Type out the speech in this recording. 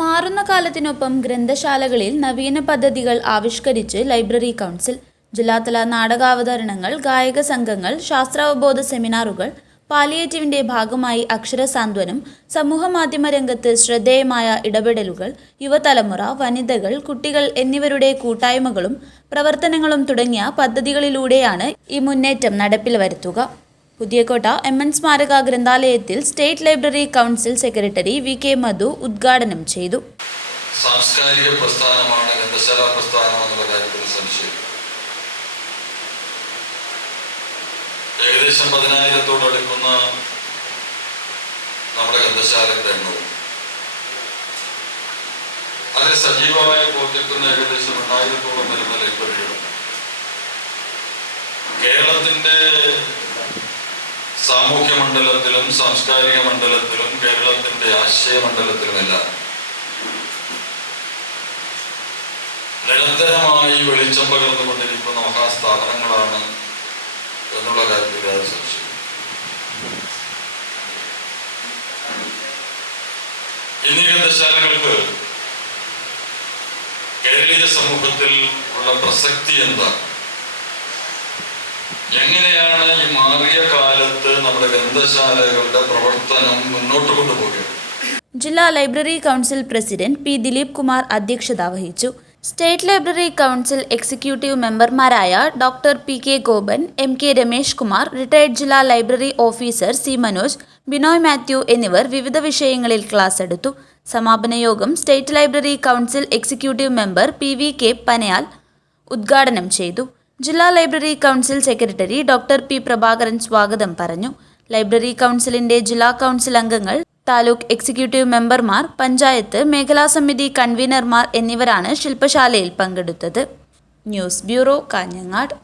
മാറുന്ന കാലത്തിനൊപ്പം ഗ്രന്ഥശാലകളിൽ നവീന പദ്ധതികൾ ആവിഷ്കരിച്ച് ലൈബ്രറി കൗൺസിൽ. ജില്ലാതല നാടകാവതരണങ്ങൾ, ഗായക സംഘങ്ങൾ, ശാസ്ത്രാവബോധ സെമിനാറുകൾ, പാലിയേറ്റീവിന്റെ ഭാഗമായി അക്ഷരസാന്ത്വനം, സമൂഹമാധ്യമ രംഗത്ത് ശ്രദ്ധേയമായ ഇടപെടലുകൾ, യുവതലമുറ, വനിതകൾ, കുട്ടികൾ എന്നിവരുടെ കൂട്ടായ്മകളും പ്രവർത്തനങ്ങളും തുടങ്ങിയ പദ്ധതികളിലൂടെയാണ് ഈ മുന്നേറ്റം നടപ്പിൽ വരുത്തുക. പുതിയകോട്ട എം.എൻ. സ്മാരക ഗ്രന്ഥാലയത്തിൽ state library council secretary V K. Madhu ഉദ്ഘാടനം ചെയ്തു. സാംസ്കാരിക പ്രസ്ഥാനമാണ് ഗ്രന്ഥശാല പ്രസ്ഥാനം എന്നുള്ള കാര്യത്തിൽ സംശയം. ഏകദേശം 10,000-ഓടടുക്കുന്ന നമ്മുടെ ഗ്രന്ഥശാലയുടെ എണ്ണവും അതിൽ സജീവമായി പ്രവർത്തിക്കുന്ന ഏകദേശം 8,000-ഓളം വരുന്ന ലൈബ്രറികളും കേരളത്തിന്റെ സാമൂഹ്യ മണ്ഡലത്തിലും സാംസ്കാരിക മണ്ഡലത്തിലും കേരളത്തിന്റെ ആശയ മണ്ഡലത്തിലുമെല്ലാം നിരന്തരമായി വെളിച്ചം പകർന്നുകൊണ്ടിരിക്കുന്ന മഹാസ്ഥാപനങ്ങളാണ് എന്നുള്ള കാര്യത്തിൽ യാതൊരു സംശയം. എന്നീ ഗ്രന്ഥശാലകൾക്ക് കേരളീയ സമൂഹത്തിൽ ഉള്ള പ്രസക്തി എന്താണ്? എങ്ങനെയാണ് ഈ മാറിയ കാലത്ത് നമ്മുടെ ഗ്രന്ഥശാലകളുടെ പ്രവർത്തനം മുന്നോട്ട് കൊണ്ടുപോകുന്നത്? ജില്ലാ library council president P. Dileep Kumar അധ്യക്ഷത വഹിച്ചു. സ്റ്റേറ്റ് ലൈബ്രറി കൗൺസിൽ എക്സിക്യൂട്ടീവ് മെമ്പർമാരായ doctor P. K. Gopan, M. K. Ramesh Kumar, retired ജില്ലാ library officer C. Manoj, Binoy Mathew എന്നിവർ വിവിധ വിഷയങ്ങളിൽ ക്ലാസ് എടുത്തു. സമാപന യോഗം state library council executive member P. V. K. Panayal ഉദ്ഘാടനം ചെയ്തു. ജില്ലാ library council secretary doctor P. Prabhakaran സ്വാഗതം പറഞ്ഞു. ലൈബ്രറി കൗൺസിലിന്റെ ജില്ലാ കൗൺസിൽ അംഗങ്ങൾ, താലൂക്ക് എക്സിക്യൂട്ടീവ് മെമ്പർമാർ, പഞ്ചായത്ത്, മേഖലാ സമിതി കൺവീനർമാർ എന്നിവരാണ് ശില്പശാലയിൽ പങ്കെടുത്തത്. News bureau, Kanhangad.